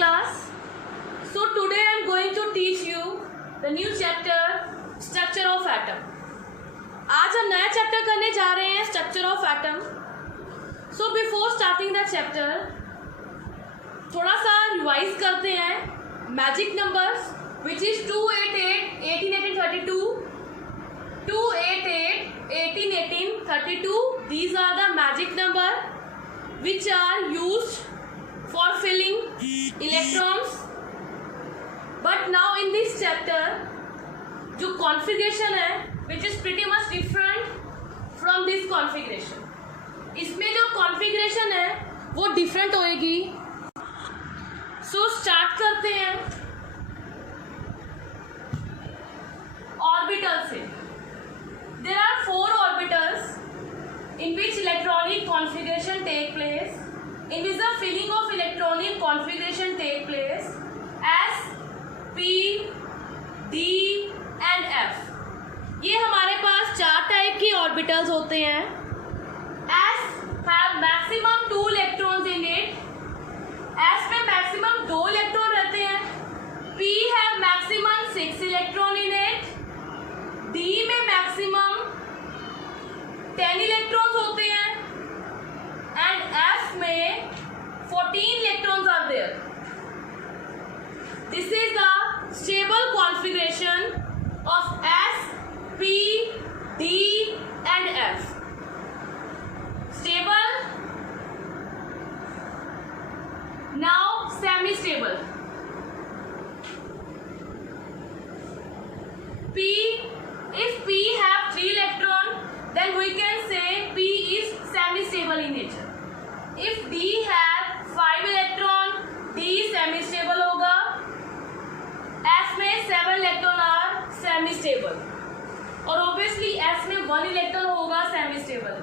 class. So today I am going to teach you the new chapter structure of atom. आज हम नया chapter करने जा रहे हैं structure of atom. So before starting the chapter थोड़ा सा रिवाइज करते हैं magic numbers which is 288 1832 288 18 32. These are the magic number which are used for filling electrons. But now in this chapter जो configuration है which is pretty much different from this configuration. इसमें जो configuration है वो different होएगी. So start करते हैं orbital से. There are 4 orbitals in which electronic configuration take place, in which the filling of electronic configuration take place as P, D and F. ये हमारे पास 4 टाइप की ऑर्बिटल्स होते हैं. S have maximum 2 electrons in it. S में maximum 2 electron रहते हैं. P have maximum 6 electron in it. D में maximum 10 electrons होते हैं एंड F में 14 electrons are there. This is the stable configuration of S, P, D and F. Stable. Now semi-stable. P, if P have 3 electron, then we can say P is semi-stable in nature. If D have 5 electron, D semi-stable होगा. F में 7 electron are semi-stable. और obviously S में 1 electron होगा semi-stable.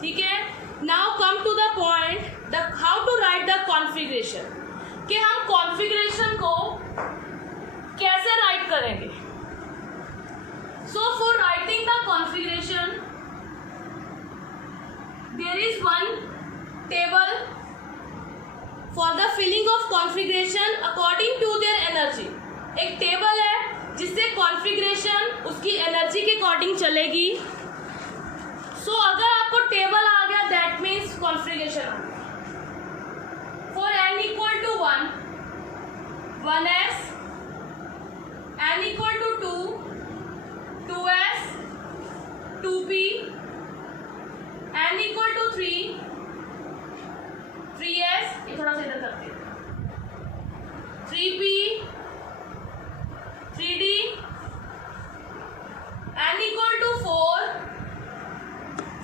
ठीक है? Now come to the point, how to write the configuration. कि हम configuration को कैसे write करेंगे? So for writing the configuration, there is one table for the filling of configuration according to their energy. एक table है जिससे configuration उसकी energy के अकॉर्डिंग चलेगी. सो अगर आपको टेबल आ गया दैट मीन्स कॉन्फ़िगरेशन आ गया. For n equal to 1 1s, n equal to 2 2s 2p, n equal to 3 3s, ये थोड़ा सा इधर करते हैं 3p 3d, n equal to 4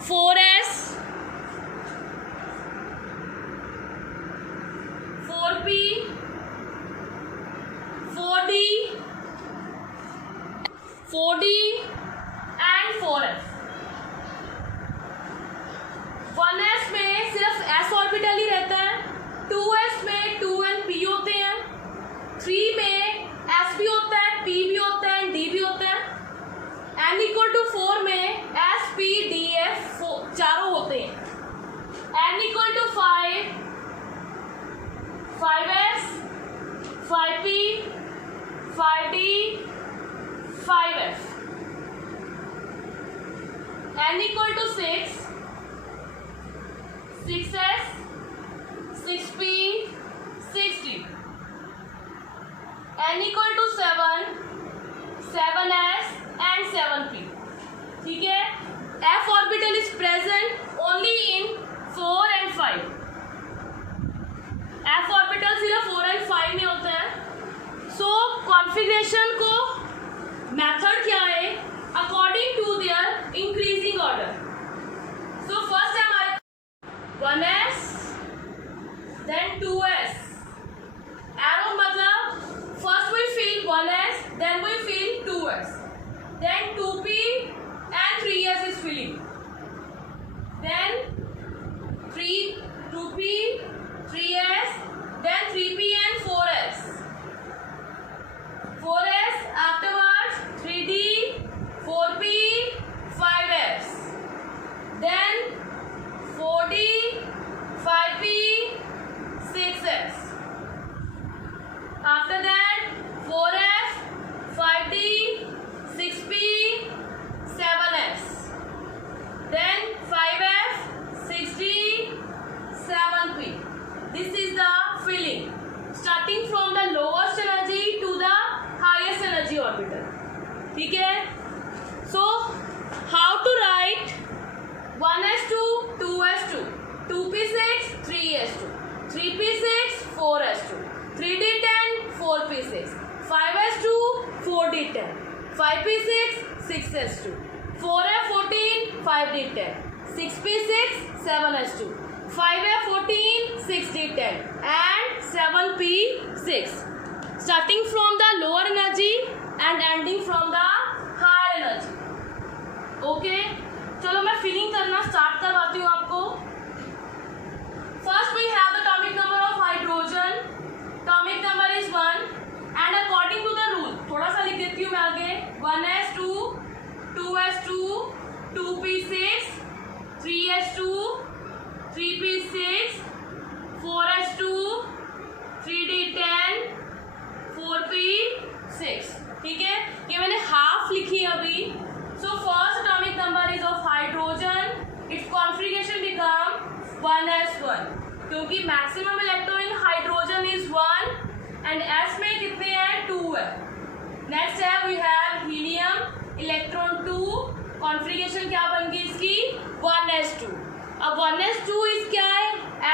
4s 4p 4d 4d and 4s. 1s में सिर्फ s ऑर्बिटल ही रहता है. 2s में 2 and p होते हैं. 3 में s भी होता है, p भी होता है, d भी होता है. n इक्वल टू 4 में s, p, d, f चारों होते हैं. n equal to 5 5s 5p 5d 5f. n equal to 6 6s 6p 6d. n equal to 7 7s and 7p. ठीक है? f orbital is present only in 4 and 5. f orbital सिर्फ 4 and 5 में होता है. सो configuration को मेथड क्या है according to their increasing order. So first है हमारे 1s देन 2s. एरो मतलब first we fill 1s then we fill 2s, then 2p and 3s is filling, then 2p 3s, then 3p and 4s 4s, afterwards 3d 4p 5s, then 4d 5p 6s. ठीक है. So how to write 1s2 2s2 2p6 3s2 3p6 4s2 3d10 4p6 5s2 4d10 5p6 6s2 4f14 5d10 6p6 7s2 5f14 6d10 and 7p6 starting from the lower energy and ending from the higher energy. Okay, चलो मैं filling करना start करवाती हूँ आपको. First we have the atomic number of hydrogen. Atomic number is 1 and according to the rule थोड़ा सा लिख देती हूँ मैं आगे. 1s2 2s2 2p6 3s2 3p6 4s2 3d10 4p6. ठीक है, ये मैंने हाफ लिखी है अभी. So first atomic number is of hydrogen. Its configuration become 1s1 क्योंकि maximum electron in hydrogen is 1 and s में कितने हैं 2 है. नेक्स्ट है we have helium electron 2. Configuration क्या बन गई इसकी 1s2. अब 1s2 इज क्या है,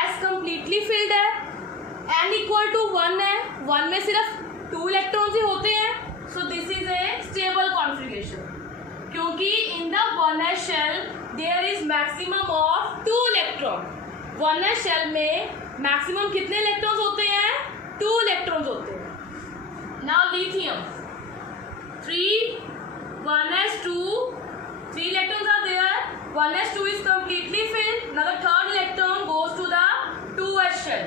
s कंप्लीटली फिल्ड है, n इक्वल टू 1 है, 1 में सिर्फ 2 इलेक्ट्रॉन्स ही होते हैं. So this is a stable configuration क्योंकि in the 1s shell there is maximum of 2 electron. 1s shell में मैक्सिमम कितने इलेक्ट्रॉन्स होते हैं 2 इलेक्ट्रॉन्स होते हैं. Now lithium 3 1s2 3 electrons are there. 1s2 is completely filled. Now the third electron goes to the 2s shell.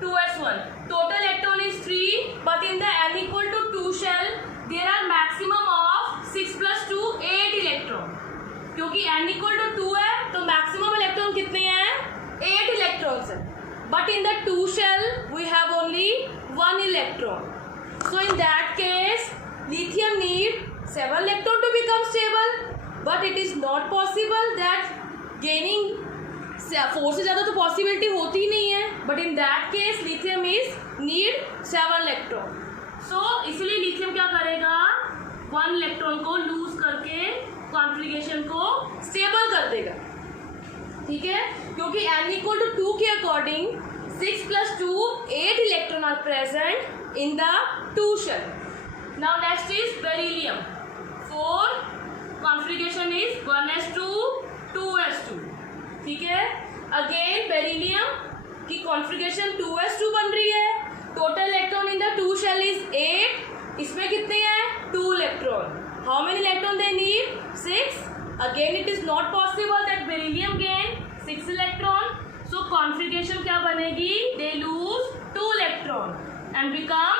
2s1. Total electron is 3, but in the n equal to 2 shell, there are maximum of 6 plus 2 8 electron. क्योंकि n equal to 2 है, तो maximum electron कितने हैं 8 electrons हैं. But in the 2 shell, we have only 1 electron. So in that case, lithium need 7 electron to become stable, but it is not possible that gaining 4 से ज़्यादा तो possibility होती ही नहीं है. But in that case lithium is need 7 electron. So इसलिए lithium क्या करेगा 1 इलेक्ट्रॉन को लूज करके कॉन्फिगरेशन को स्टेबल कर देगा. ठीक है, क्योंकि n इक्वल टू 2 के according 6 plus 2 8 electron are present in the 2 shell. Now next is beryllium 4. Configuration is 1s2 2s2. ठीक है, अगेन बेरिलियम की कॉन्फिगरेशन 2s2 बन रही है. Total electron in the 2 shell is 8. इसमें कितने हैं 2 electron. How many electron they need 6. Again it is not possible that beryllium gain 6 electron. So configuration क्या बनेगी they lose 2 electron and become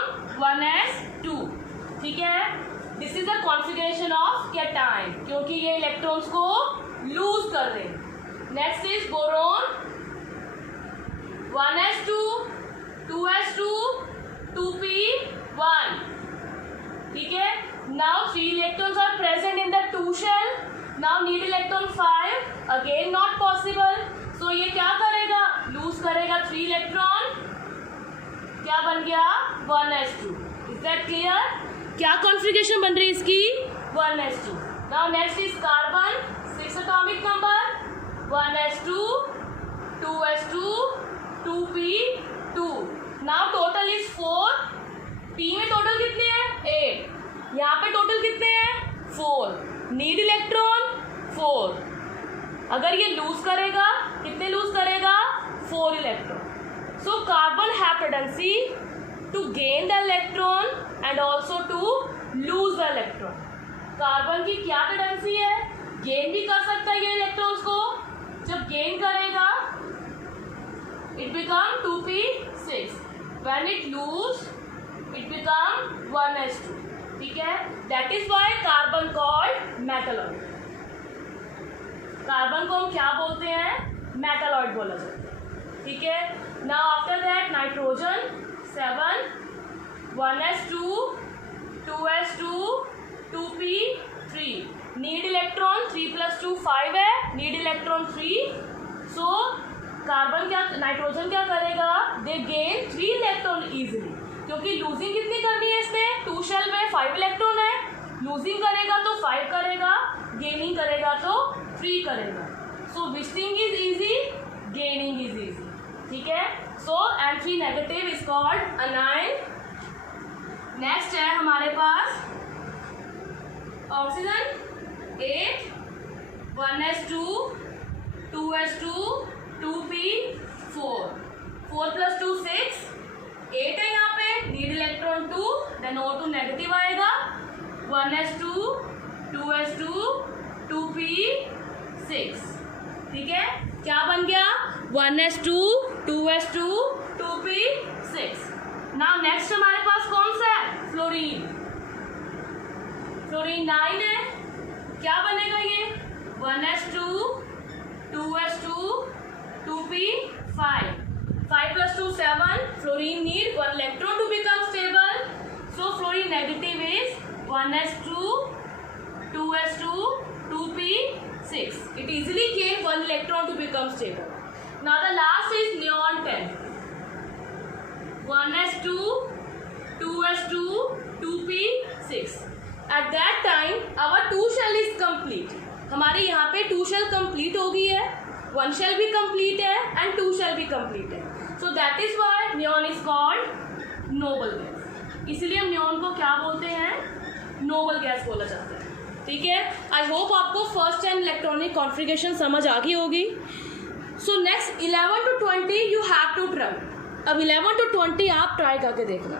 1s2. ठीक है, this is the configuration of cation क्योंकि ये electrons को लूज कर रहे हैं. Next is boron 1s2 2s2 2p1. ठीक है, now 3 electrons are present in the 2 shell. Now need electron 5. Again not possible. So ये क्या करेगा लूज करेगा 3 इलेक्ट्रॉन. क्या बन गया 1s2. Is that clear. क्या कॉन्फिगरेशन बन रही है इसकी 1s2. Now next is carbon 6 atomic number 1s2 2s2 2p2. Now total is 4. p में टोटल कितने हैं 8. यहाँ पे टोटल कितने हैं 4. Need electron 4. अगर ये लूज करेगा कितने लूज करेगा 4 electron. So carbon have tendency to gain the electron and also to lose the electron. Carbon की क्या टेंडेंसी है गेन भी कर सकता है ये इलेक्ट्रॉन्स को. जब गेन करेगा it become 2p6. When it lose it become 1s2. ठीक है, that is why carbon called metalloid. Carbon को हम क्या बोलते हैं मेटलॉइड बोला जाता है. ठीक है, now after that nitrogen 7 1s2 2s2 2p3. Need electron 3 plus 2 5 है. Need electron 3. सो कार्बन क्या नाइट्रोजन क्या करेगा दे गेन 3 इलेक्ट्रॉन इजीली क्योंकि लूजिंग कितनी करनी है इसने 2 शेल में 5 इलेक्ट्रॉन है. लूजिंग करेगा तो 5 करेगा, गेनिंग करेगा तो 3 करेगा. So which thing is easy? Gaining is easy. ठीक है. So N3 negative is called anion. Next है हमारे पास ऑक्सीजन 8, 1s2, 2s2, 2p4. 4 + 2 6, 8 है यहाँ पे. Need electron 2, then O2 negative आएगा. 1s2, 2s2, 2p6. ठीक है. क्या बन गया? 1s2, 2s2, 2p6. Now next हमारे पास कौन सा है? फ्लोरीन. फ्लोरीन 9 है. क्या बनेगा ये? 1s2, 2s2, 2p5. 5 + 2 7. Fluorine need 1 electron to become stable. So fluorine negative is 1s2, 2s2, 2p6. It easily gain 1 electron to become stable. Now the last is neon 10. 1s2, 2s2, 2p6. At that time our 2 shell is complete. हमारे यहाँ पे 2 shell complete हो गई है, 1 shell भी complete है and 2 shell भी complete है. So that is why neon is called noble gas. इसलिए हम neon को क्या बोलते हैं? noble gas बोला जाता है. ठीक है. I hope आपको फर्स्ट एंड इलेक्ट्रॉनिक कॉन्फ़िगरेशन समझ आ गई होगी. So next 11 to 20 you have to try. अब 11 to 20 आप ट्राई करके देखना.